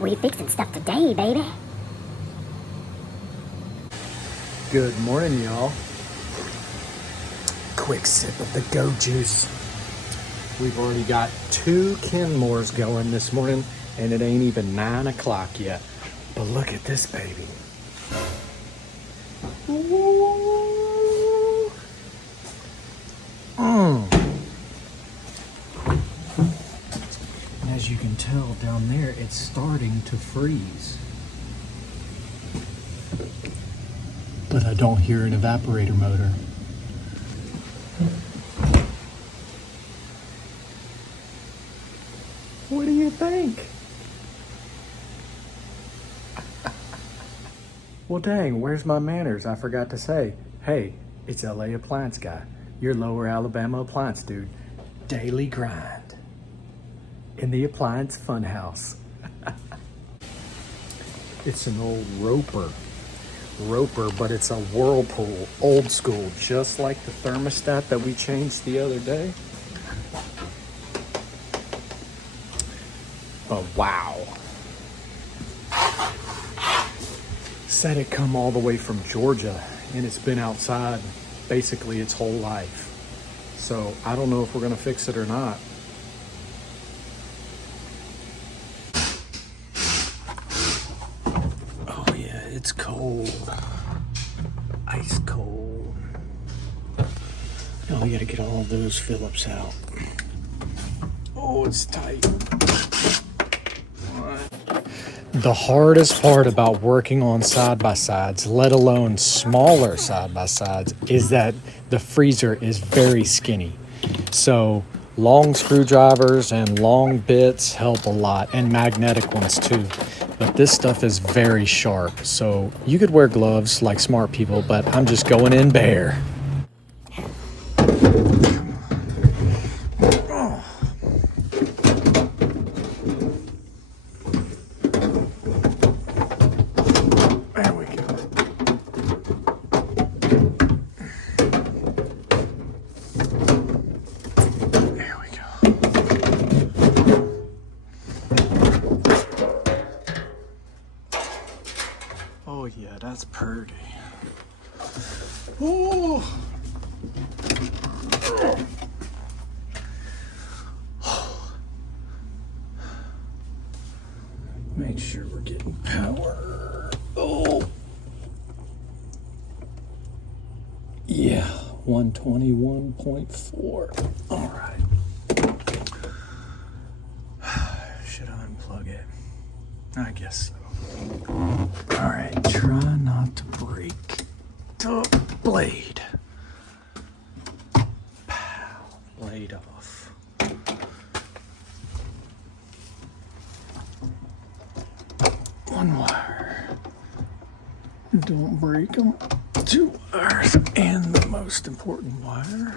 We fixing stuff today, baby. Good morning, y'all. Quick sip of the Go Juice. We've already got 2 Kenmores going this morning, and it ain't even 9 o'clock yet. But look at this baby. Ooh. And as you can tell down there, it's starting to freeze. But I don't hear an evaporator motor. What do you think? Well, dang, where's my manners? I forgot to say, hey, it's LA Appliance Guy, your lower Alabama appliance dude. Daily grind in the appliance funhouse. It's an old Roper, but it's a whirlpool, old school, just like the thermostat that we changed the other day. But wow. Said it come all the way from Georgia, and it's been outside basically its whole life. So I don't know if we're gonna fix it or not. Oh yeah, it's cold. Ice cold. Now we gotta get all those Phillips out. Oh, it's tight. The hardest part about working on side-by-sides, let alone smaller side-by-sides, is that the freezer is very skinny. So long screwdrivers and long bits help a lot, and magnetic ones too. But this stuff is very sharp, so you could wear gloves like smart people, but I'm just going in bare. Oh yeah, that's pretty. Oh. Make sure we're getting power. Oh. Yeah, 121.4. All right. Should I unplug it? I guess so. All right, try not to break the blade. Pow, blade off. One wire. Don't break them. 2 wires and the most important wire.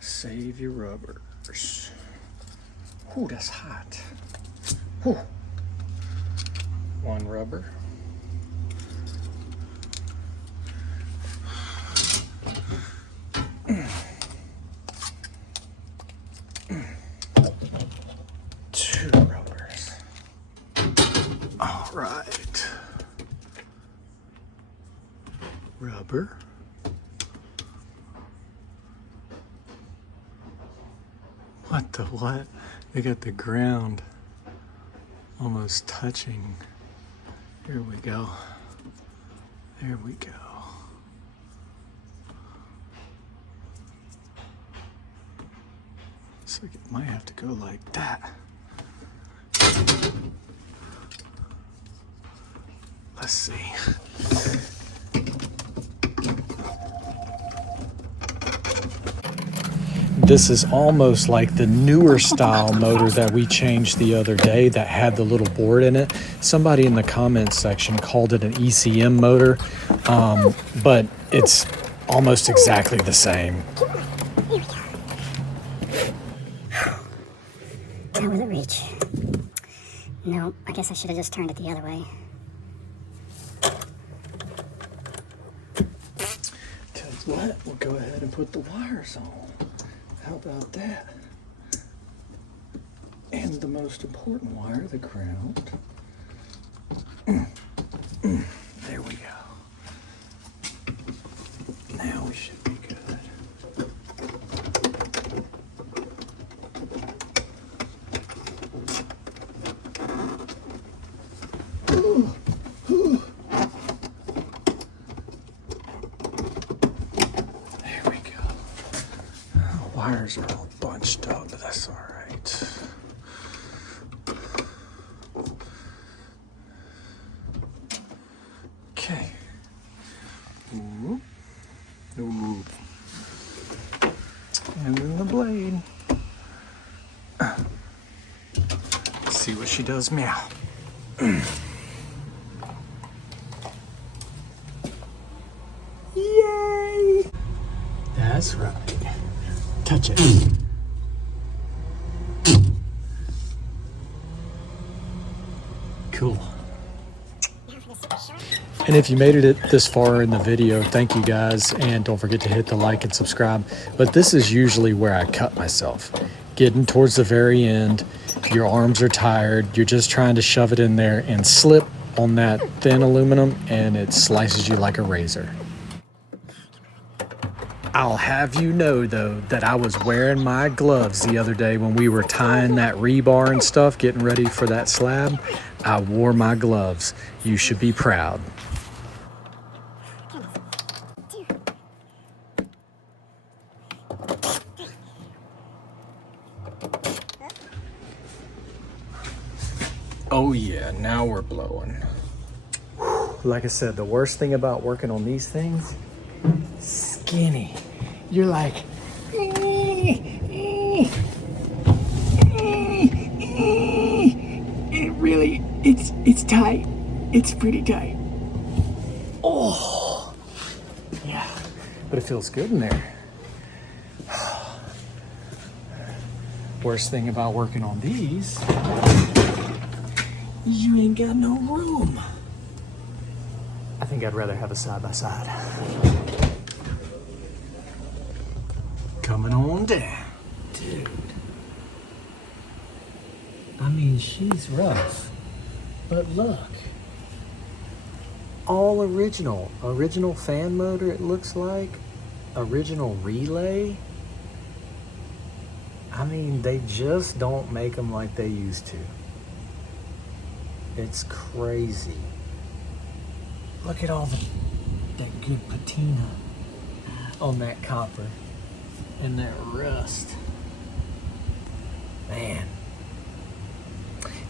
Save your rubbers. Ooh, that's hot. Ooh. 1 rubber. Two rubbers. All right. Rubber. What the what? They got the ground almost touching. Here we go. There we go. So it might have to go like that. Let's see. This is almost like the newer style motor that we changed the other day that had the little board in it. Somebody in the comments section called it an ECM motor, but it's almost exactly the same. How will it reach? No, I guess I should have just turned it the other way. But we'll go ahead and put the wires on. How about that? And the most important wire, the ground. There we go. Now we should be good. There we go. Wires are all bunched up, but that's all right. Okay. Ooh. Ooh. And then the blade. Let's see what she does meow. Yay! That's right. Touch it. Cool. And if you made it this far in the video, thank you guys, and don't forget to hit the like and subscribe. But this is usually where I cut myself. Getting towards the very end, your arms are tired, you're just trying to shove it in there and slip on that thin aluminum and it slices you like a razor. I'll have you know though that I was wearing my gloves the other day when we were tying that rebar and stuff, getting ready for that slab. I wore my gloves. You should be proud. Oh yeah, now we're blowing. Like I said, the worst thing about working on these things, skinny. You're like, it really, it's tight. It's pretty tight. Oh, yeah, but it feels good in there. Worst thing about working on these, you ain't got no room. I think I'd rather have a side-by-side. Coming on down. Dude. I mean, she's rough. But look. All original. Original fan motor, it looks like. Original relay. I mean, they just don't make them like they used to. It's crazy. Look at all that good patina on that copper and that rust. Man.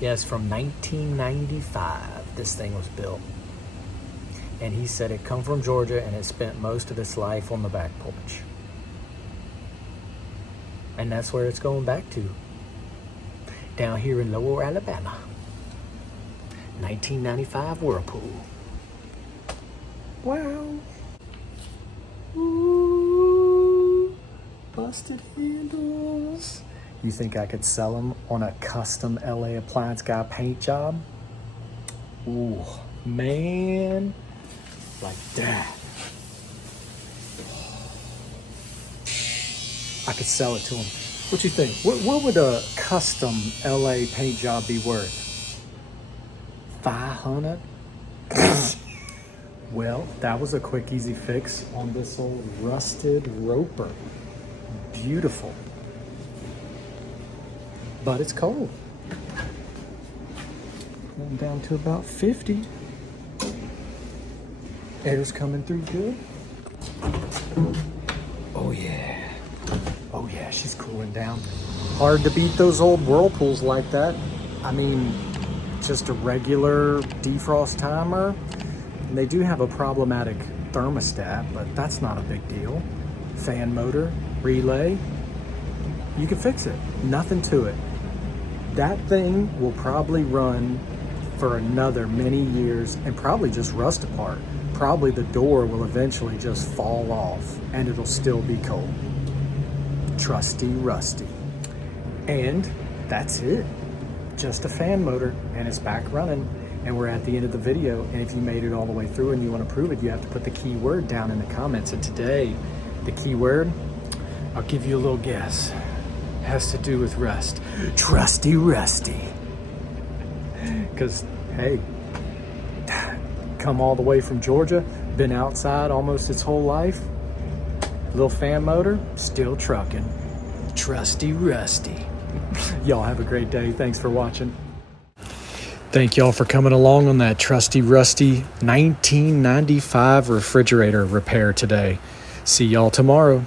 Yeah, it's from 1995 this thing was built. And he said it come from Georgia and it spent most of its life on the back porch. And that's where it's going back to. Down here in Lower Alabama. 1995 Whirlpool. Wow. Ooh, busted handles. You think I could sell them on a custom LA Appliance Guy paint job? Ooh, man. Like that. I could sell it to him. What you think? What would a custom LA paint job be worth? 500? Well, that was a quick, easy fix on this old rusted roper. Beautiful. But it's cold. Going down to about 50. Air's coming through good. Oh yeah. Oh yeah, she's cooling down. Hard to beat those old Whirlpools like that. I mean, just a regular defrost timer. And they do have a problematic thermostat, but that's not a big deal. Fan motor, relay, you can fix it. Nothing to it. That thing will probably run for another many years and probably just rust apart. Probably the door will eventually just fall off and it'll still be cold. Trusty Rusty. And that's it. Just a fan motor and it's back running. And we're at the end of the video. And if you made it all the way through and you want to prove it, you have to put the key word down in the comments. And today, the key word, I'll give you a little guess, has to do with rust. Trusty Rusty. Because, hey, come all the way from Georgia, been outside almost his whole life, little fan motor, still trucking. Trusty Rusty. Y'all have a great day. Thanks for watching. Thank y'all for coming along on that Trusty Rusty 1995 refrigerator repair today. See y'all tomorrow.